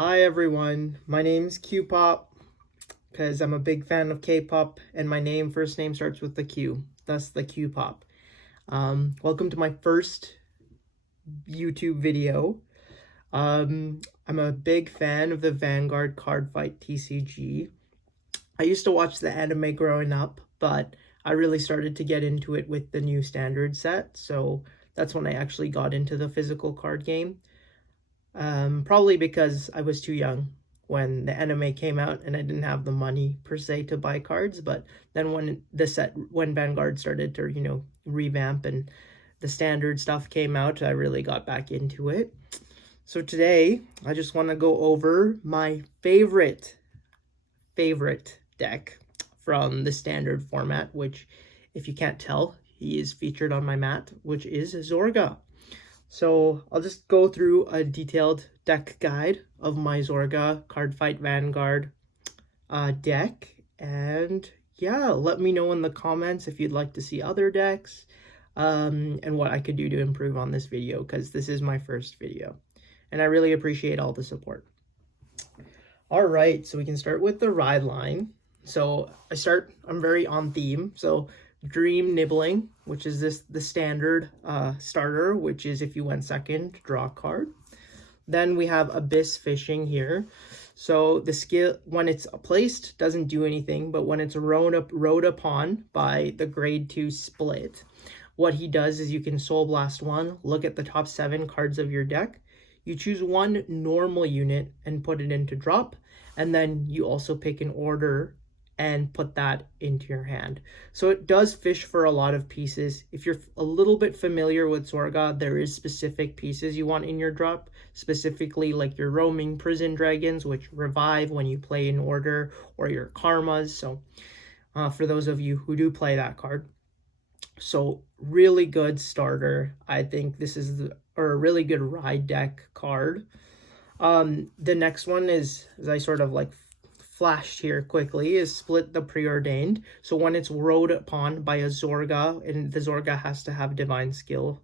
Hi everyone, my name's Q-Pop because I'm a big fan of K-pop and my first name starts with the Q, thus the Q-Pop. Welcome to my first YouTube video. I'm a big fan of the Vanguard Cardfight TCG. I used to watch the anime growing up, but I really started to get into it with the new standard set, so that's when I actually got into the physical card game. Probably because I was too young when the anime came out and I didn't have the money per se to buy cards. But then when Vanguard started to, revamp and the standard stuff came out, I really got back into it. So today I just want to go over my favorite deck from the standard format, which if you can't tell, he is featured on my mat, which is Zorga. So I'll just go through a detailed deck guide of my Zorga Cardfight Vanguard deck. And yeah, let me know in the comments if you'd like to see other decks and what I could do to improve on this video, because this is my first video. And I really appreciate all the support. All right, so we can start with the ride line. So I'm very on theme. So Dream Nibbling, which is the standard starter, which is if you went second, draw a card. Then we have Abyss Fishing here. So the skill, when it's placed, doesn't do anything, but when it's rode upon by the grade 2 split, what he does is you can Soul Blast 1, look at the top 7 cards of your deck, you choose one normal unit and put it into drop, and then you also pick an order and put that into your hand. So it does fish for a lot of pieces. If you're a little bit familiar with Zorga, there is specific pieces you want in your drop, specifically like your roaming prison dragons, which revive when you play in order, or your karmas. So for those of you who do play that card. So really good starter. I think this is a really good ride deck card. The next one is, as I sort of like flashed here quickly, is Split the Preordained. So when it's rode upon by a Zorga, and the Zorga has to have divine skill,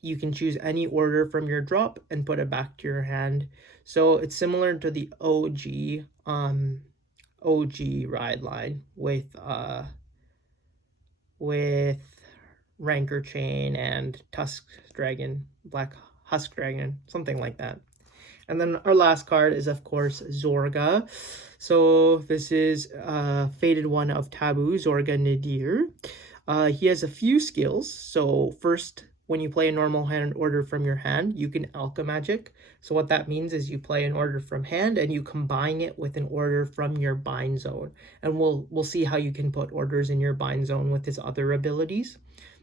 you can choose any order from your drop and put it back to your hand. So it's similar to the OG ride line with Rancor Chain and Tusk Dragon, Black Husk Dragon, something like that. And then our last card is, of course, Zorga. So this is Faded One of Taboo, Zorga Nadir. He has a few skills. So first, when you play a normal hand order from your hand, you can Alchemagic. So what that means is you play an order from hand and you combine it with an order from your bind zone. And we'll see how you can put orders in your bind zone with his other abilities.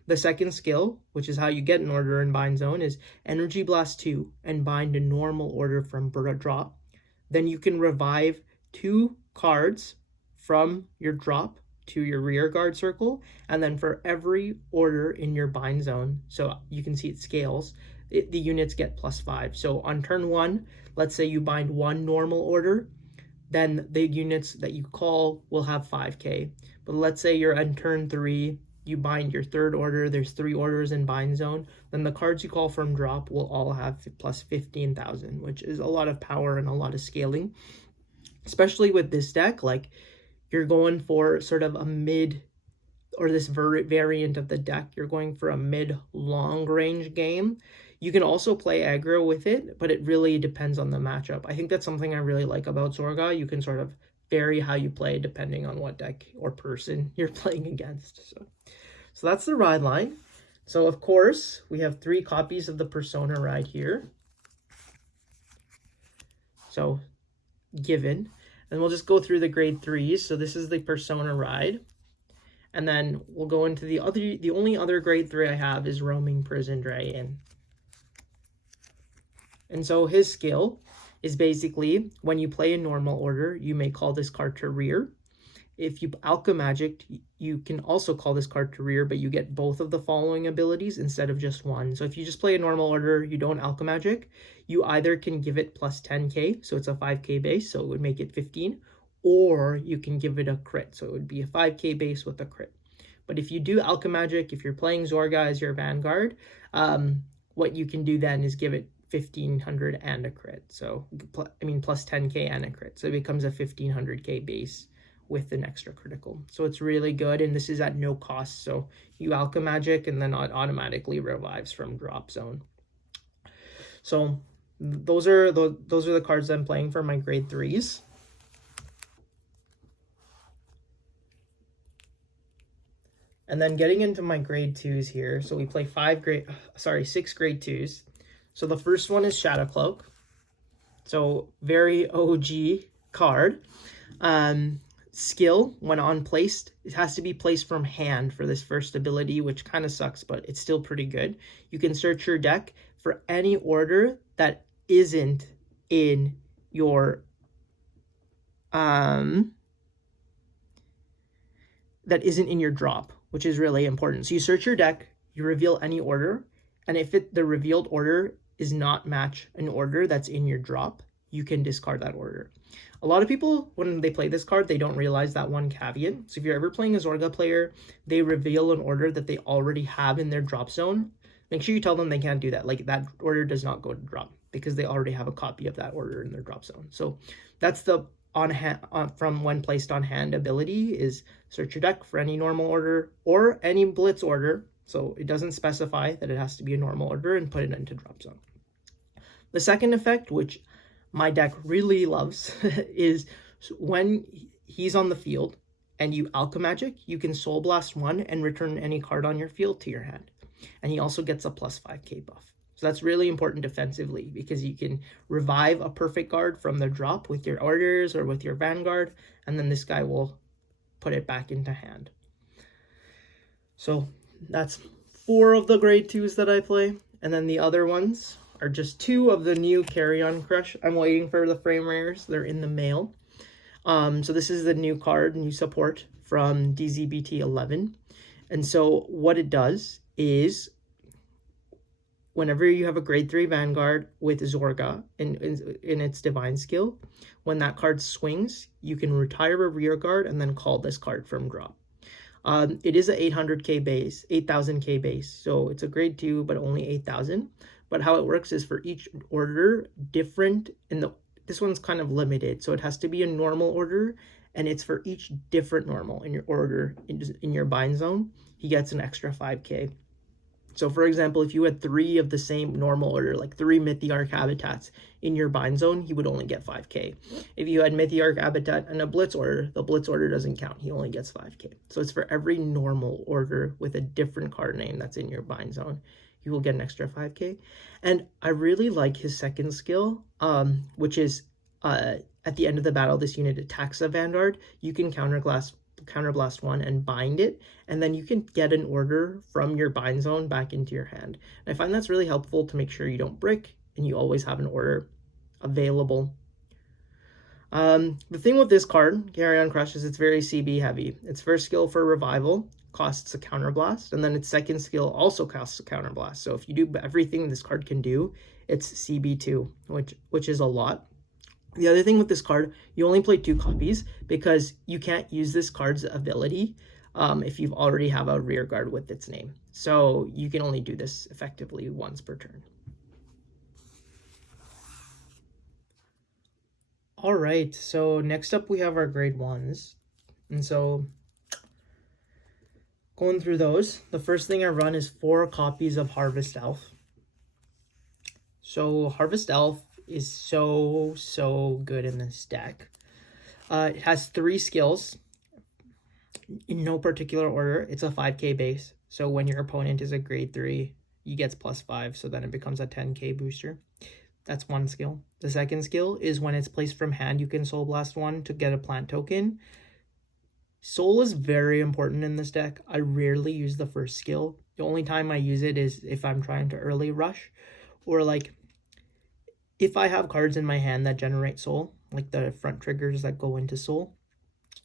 The second skill, which is how you get an order in bind zone, is Energy Blast 2 and bind a normal order from drop. Then you can revive 2 cards from your drop to your rear guard circle, and then for every order in your bind zone, so you can see it scales, the units get +5. So on turn 1, let's say you bind 1 normal order, then the units that you call will have 5k. But let's say you're on turn 3, you bind your 3rd order, there's 3 orders in bind zone, then the cards you call from drop will all have plus 15,000, which is a lot of power and a lot of scaling. Especially with this deck, like you're going for sort of a mid, or this variant of the deck, you're going for a mid-long range game. You can also play aggro with it, but it really depends on the matchup. I think that's something I really like about Zorga. You can sort of vary how you play depending on what deck or person you're playing against. So that's the ride line. So of course, we have 3 copies of the Persona ride here. So given. And we'll just go through the grade 3s. So this is the Persona ride. And then we'll go into the only other grade 3 I have is Roaming Prison Dragon. And so his skill is basically when you play in normal order, you may call this card to rear. If you Alchemagic, you can also call this card to rear, but you get both of the following abilities instead of just one. So if you just play a normal order, you don't Alchemagic, you either can give it plus 10k, so it's a 5k base, so it would make it 15, or you can give it a crit, so it would be a 5k base with a crit. But if you do Alchemagic, if you're playing Zorga as your Vanguard, what you can do then is give it 1500 and a crit. So, I mean, plus 10k and a crit. So it becomes a 1500k base with an extra critical. So it's really good, and this is at no cost. So you Alchemagic, and then it automatically revives from drop zone. So those are the cards I'm playing for my grade 3s. And then getting into my grade 2s here. So we play 6 grade 2s. So the first one is Shadow Cloak. So very OG card. Skill, when on placed, it has to be placed from hand for this first ability, which kind of sucks, but it's still pretty good. You can search your deck for any order that isn't in your drop, which is really important. So you search your deck, you reveal any order, and if the revealed order is not match an order that's in your drop, you can discard that order. A lot of people, when they play this card, they don't realize that one caveat. So if you're ever playing a Zorga player, they reveal an order that they already have in their drop zone. Make sure you tell them they can't do that. Like, that order does not go to drop because they already have a copy of that order in their drop zone. So that's the from when placed on hand ability, is search your deck for any normal order or any blitz order. So it doesn't specify that it has to be a normal order, and put it into drop zone. The second effect, which my deck really loves, is when he's on the field and you Alchemagic, you can Soul Blast 1 and return any card on your field to your hand. And he also gets a plus 5k buff. So that's really important defensively, because you can revive a perfect guard from the drop with your orders or with your Vanguard, and then this guy will put it back into hand. So that's 4 of the grade 2s that I play. And then the other ones are just 2 of the new Carry-On Crush. I'm waiting for the frame rares. They're in the mail. So this is the new card, new support from DZBT11. And so what it does is, whenever you have a grade 3 Vanguard with Zorga in its divine skill, when that card swings, you can retire a rear guard and then call this card from drop. It is a 800k base, 8000k base. So it's a grade 2, but only 8000. But how it works is, for each order different, this one's kind of limited. So it has to be a normal order, and it's for each different normal in your order, in your bind zone, he gets an extra 5k. So for example, if you had 3 of the same normal order, like 3 Mythiarch Habitats in your bind zone, he would only get 5k. If you had Mythiarch Habitat and a Blitz order, the Blitz order doesn't count. He only gets 5k. So it's for every normal order with a different card name that's in your bind zone, you will get an extra 5k. And I really like his second skill, which is at the end of the battle, this unit attacks a Vanguard. You can counterblast 1 and bind it, and then you can get an order from your bind zone back into your hand. And I find that's really helpful to make sure you don't brick and you always have an order available. The thing with this card, Carry-On Crush, is it's very CB heavy. Its first skill for revival costs a counterblast, and then its second skill also costs a counterblast. So if you do everything this card can do, it's CB2, which is a lot. The other thing with this card, you only play 2 copies, because you can't use this card's ability if you already have a rear guard with its name. So you can only do this effectively once per turn. All right, so next up we have our grade 1s. And so going through those, the first thing I run is 4 copies of Harvest Elf. So Harvest Elf is so good in this deck. It has 3 skills in no particular order. It's a 5k base, so when your opponent is a grade 3, he gets plus 5, so then it becomes a 10k booster. That's one skill. The second skill is, when it's placed from hand, you can Soul Blast 1 to get a plant token. Soul is very important in this deck. I rarely use the first skill. The only time I use it is if I'm trying to early rush, or like if I have cards in my hand that generate soul, like the front triggers that go into soul,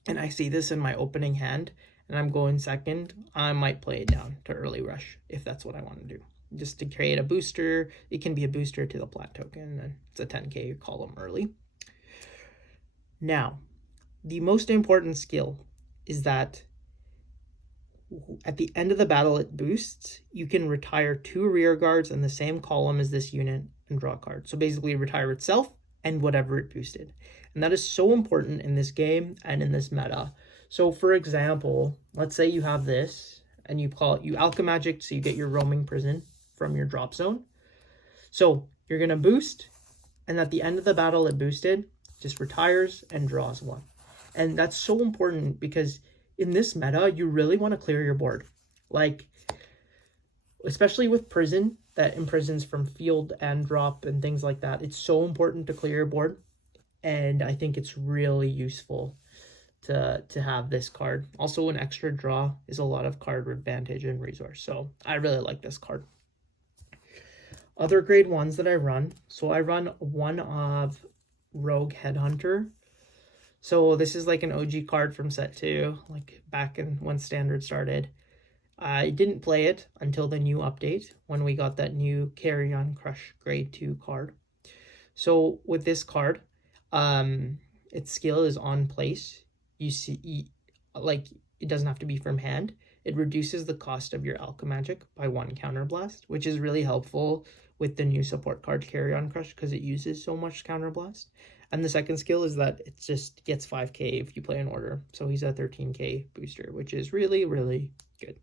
and I see this in my opening hand and I'm going second, I might play it down to early rush if that's what I want to do. Just to create a booster. It can be a booster to the plat token, and it's a 10k column early. Now, the most important skill is that at the end of the battle it boosts, you can retire 2 rear guards in the same column as this unit and draw a card. So basically retire itself and whatever it boosted. And that is so important in this game and in this meta. So for example, let's say you have this and you call it, you Alchemagic, so you get your Roaming Prison from your drop zone. So you're going to boost, and at the end of the battle it boosted, just retires and draws one. And that's so important because in this meta, you really want to clear your board. Like, especially with Prison, that imprisons from field and drop and things like that. It's so important to clear your board. And I think it's really useful to have this card. Also, an extra draw is a lot of card advantage and resource. So I really like this card. Other grade 1s that I run. So I run one of Rogue Headhunter. So this is like an OG card from set 2, like back in when Standard started. I didn't play it until the new update when we got that new Carry On Crush grade 2 card. So with this card, its skill is on place. You see, like, it doesn't have to be from hand. It reduces the cost of your Alchemagic by 1 Counterblast, which is really helpful with the new support card Carry On Crush because it uses so much Counterblast. And the second skill is that it just gets 5k if you play an order. So he's a 13k booster, which is really, really good.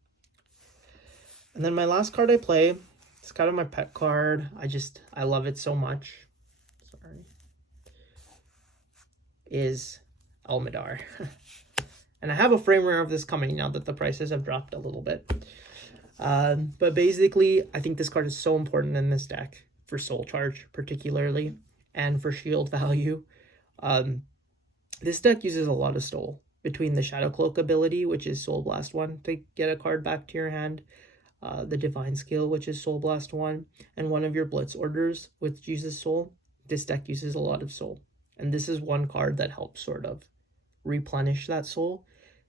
And then my last card I play, it's kind of my pet card. I love it so much. Sorry. Is Almadar. And I have a framer of this coming now that the prices have dropped a little bit. But basically, I think this card is so important in this deck for Soul Charge particularly, and for shield value. This deck uses a lot of Soul between the Shadow Cloak ability, which is Soul Blast 1 to get a card back to your hand, the Divine Skill, which is Soul Blast 1, and one of your Blitz orders, which uses Soul. This deck uses a lot of Soul. And this is one card that helps sort of replenish that Soul.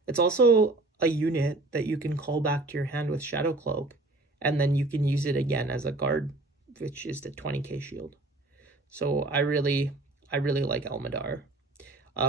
It's also a unit that you can call back to your hand with Shadow Cloak, and then you can use it again as a guard, which is the 20k shield. So I really like Almadar.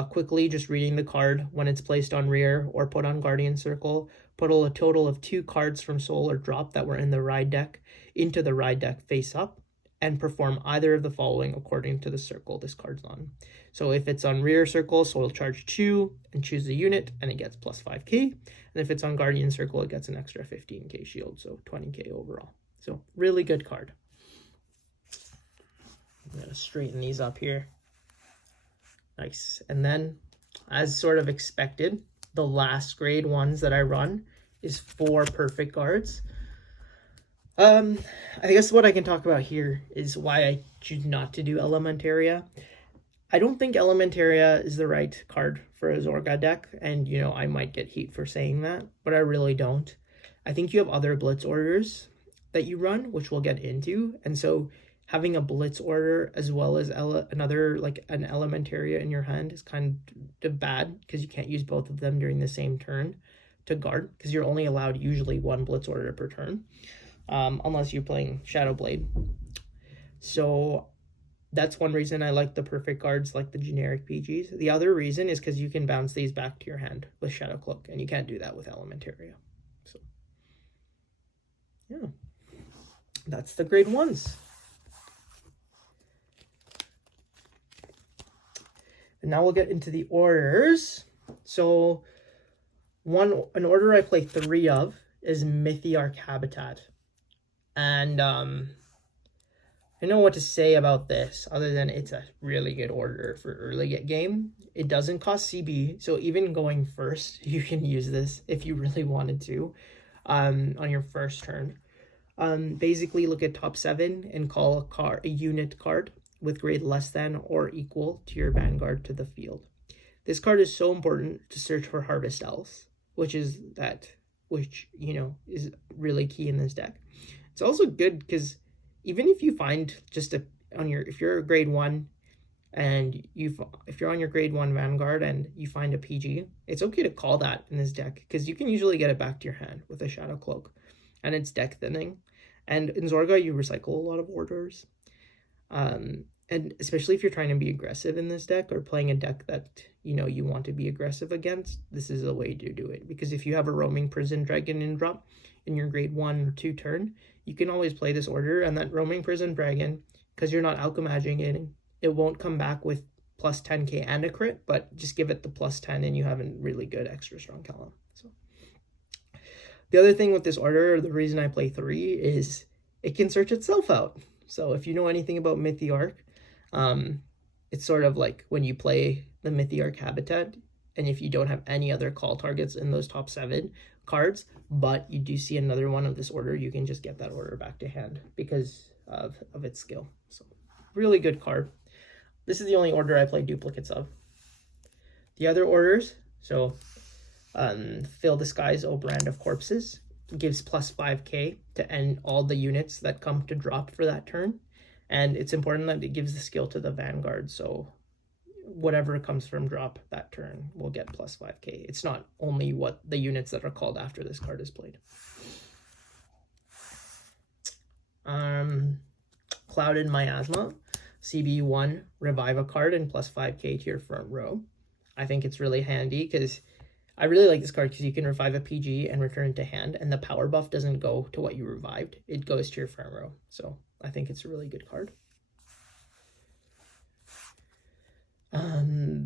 Quickly, just reading the card, when it's placed on rear or put on Guardian Circle, put a total of 2 cards from Soul or Drop that were in the Ride deck into the Ride deck face up, and perform either of the following according to the circle this card's on. So if it's on rear circle, Soul Charge 2 and choose the unit, and it gets plus 5k. And if it's on Guardian Circle, it gets an extra 15k shield, so 20k overall. So really good card. I'm gonna straighten these up here. Nice. And then, as sort of expected, the last grade 1s that I run is 4 perfect guards. I guess what I can talk about here is why I choose not to do Elementaria. I don't think Elementaria is the right card for a Zorga deck, and, you know, I might get heat for saying that, but I really don't. I think you have other Blitz orders that you run, which we'll get into, and so having a Blitz order as well as another, like an Elementaria in your hand is kind of bad, because you can't use both of them during the same turn to guard, because you're only allowed usually 1 Blitz order per turn. Unless you're playing Shadow Blade. So that's one reason I like the perfect guards, like the generic PGs. The other reason is because you can bounce these back to your hand with Shadow Cloak, and you can't do that with Elementaria. So, yeah. That's the grade 1s. And now we'll get into the orders. So, an order I play 3 of is Mythiarch Habitat. And I don't know what to say about this other than it's a really good order for early game. It doesn't cost CB, so even going first, you can use this if you really wanted to on your first turn. Basically, look at top 7 and call a unit card with grade less than or equal to your Vanguard to the field. This card is so important to search for Harvest Elves, which you know is really key in this deck. It's also good because even if you find just if you're a grade 1 and if you're on your grade 1 Vanguard and you find a PG, it's okay to call that in this deck because you can usually get it back to your hand with a Shadow Cloak, and it's deck thinning. And in Zorga, you recycle a lot of orders, and especially if you're trying to be aggressive in this deck or playing a deck that you want to be aggressive against, this is a way to do it. Because if you have a Roaming Prison Dragon in drop in your grade 1 or 2 turn, you can always play this order, and that Roaming Prison Dragon because you're not alchemaging it won't come back with plus 10k and a crit, but just give it the plus 10 and you have a really good extra strong column. So the other thing with this order, the reason I play 3 is it can search itself out. So if you know anything about Mythiarch, it's sort of like when you play the Mythiarch Habitat, and if you don't have any other call targets in those top 7 cards, but you do see another one of this order, you can just get that order back to hand because of its skill. So really good card. This is the only order I play duplicates of. The other orders, so Fill the Skies, O Brand of Corpses, gives plus 5k to end all the units that come to drop for that turn. And it's important that it gives the skill to the Vanguard, so whatever comes from drop that turn will get plus 5k. It's not only what the units that are called after this card is played. Clouded Miasma, CB1, revive a card and plus 5k to your front row. I think it's really handy because I really like this card because you can revive a PG and return it to hand, and the power buff doesn't go to what you revived. It goes to your front row. So I think it's a really good card.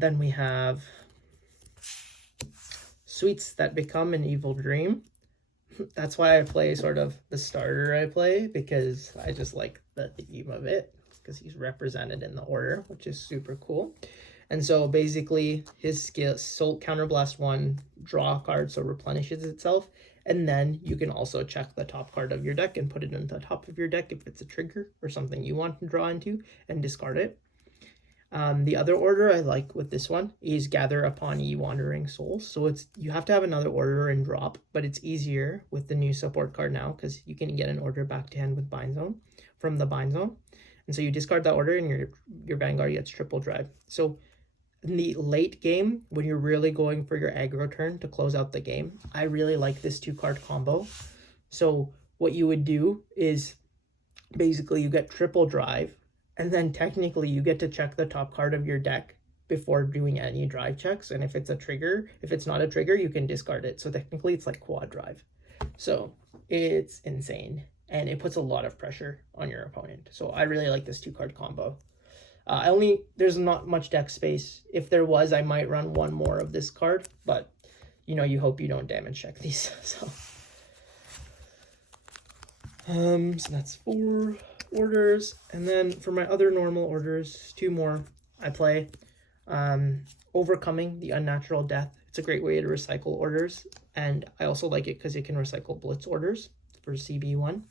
Then we have Suites That Become an Evil Dream. That's why I play sort of the starter I play, because I just like the theme of it, because he's represented in the order, which is super cool. And so basically his skill, Soul Counterblast 1, draw a card so it replenishes itself, and then you can also check the top card of your deck and put it into the top of your deck if it's a trigger or something you want to draw into, and discard it. The other order I like with this one is Gather Upon Ye Wandering Souls. So you have to have another order and drop, but it's easier with the new support card now because you can get an order back to hand with Bind Zone from the Bind Zone. And so you discard that order and your Vanguard gets triple drive. So in the late game, when you're really going for your aggro turn to close out the game, I really like this 2-card combo. So what you would do is basically you get triple drive, and then technically you get to check the top card of your deck before doing any drive checks. And if it's a trigger, if it's not a trigger, you can discard it. So technically it's like quad drive. So it's insane. And it puts a lot of pressure on your opponent. So I really like this 2-card combo. There's not much deck space. If there was, I might run one more of this card, but you hope you don't damage check these. So that's 4 orders. And then for my other normal orders, 2 more I play. Overcoming the Unnatural Death. It's a great way to recycle orders, and I also like it because it can recycle blitz orders for CB1.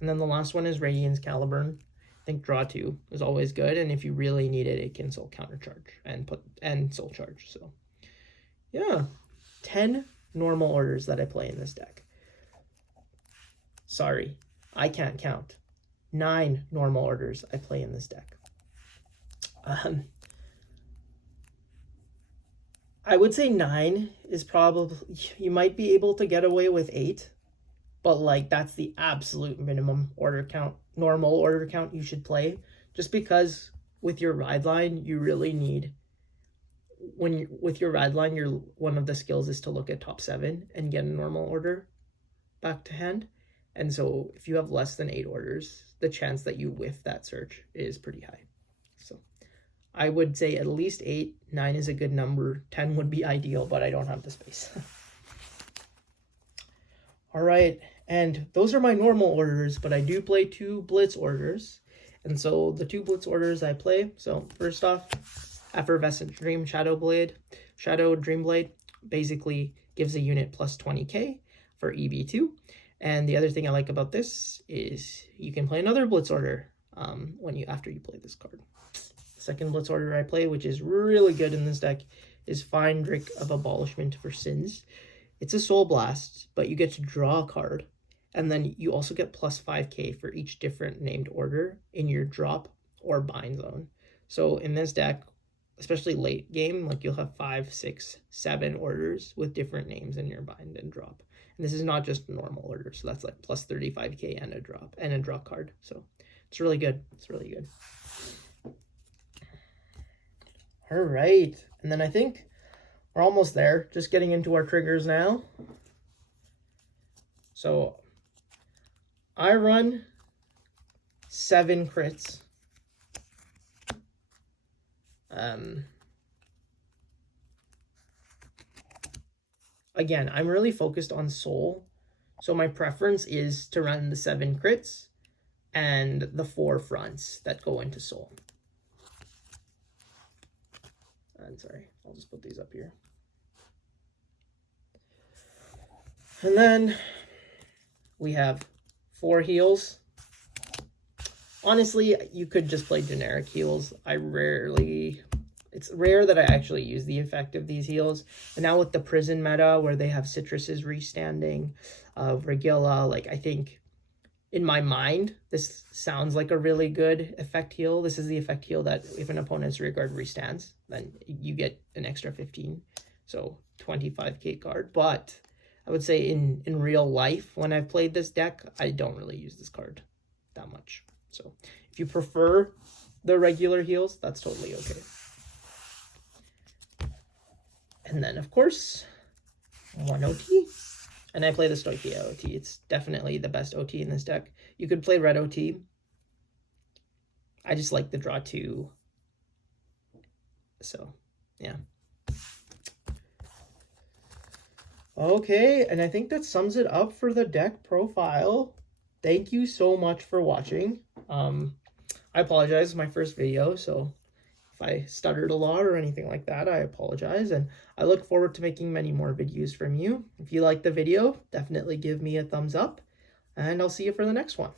And then the last one is Radiance Caliburn. I think draw 2 is always good, and if you really need it, it can soul countercharge and soul charge. So yeah, 10 normal orders that I play in this deck. Sorry, I can't count. 9 normal orders I play in this deck. I would say 9 is probably, you might be able to get away with 8, but like that's the absolute minimum order count, normal order count you should play, just because with your ride line, you really need, with your ride line, one of the skills is to look at top 7 and get a normal order back to hand. And so if you have less than 8 orders, the chance that you whiff that search is pretty high. So I would say at least 8. 9 is a good number. 10 would be ideal, but I don't have the space. All right, and those are my normal orders, but I do play 2 blitz orders. And so the 2 blitz orders I play, so first off, Effervescent Dream Shadow Dreamblade basically gives a unit plus 20k for EB2. And the other thing I like about this is you can play another blitz order after you play this card. The second blitz order I play, which is really good in this deck, is Findrick of Abolishment for Sins. It's a Soul Blast, but you get to draw a card, and then you also get plus 5k for each different named order in your drop or bind zone. So in this deck, especially late game, like you'll have 5, 6, 7 orders with different names in your bind and drop. And this is not just a normal order, so that's like plus 35k and a drop and a draw card. So it's really good. It's really good. All right, and then I think we're almost there. Just getting into our triggers now. So I run 7 crits Again, I'm really focused on soul, so my preference is to run the 7 crits and the 4 fronts that go into soul. I'm sorry, I'll just put these up here. And then we have 4 heals. Honestly, you could just play generic heals. It's rare that I actually use the effect of these heals. And now with the prison meta where they have citruses restanding, Regilla, like I think in my mind, this sounds like a really good effect heal. This is the effect heal that if an opponent's rear guard restands, then you get an extra 15. So 25k card. But I would say in real life, when I've played this deck, I don't really use this card that much. So if you prefer the regular heals, that's totally okay. And then, of course, 1 OT. And I play the Stoichia OT. It's definitely the best OT in this deck. You could play red OT. I just like the draw 2. So, yeah. Okay, and I think that sums it up for the deck profile. Thank you so much for watching. I apologize, it's my first video, so if I stuttered a lot or anything like that, I apologize. And I look forward to making many more videos from you. If you liked the video, definitely give me a thumbs up, and I'll see you for the next one.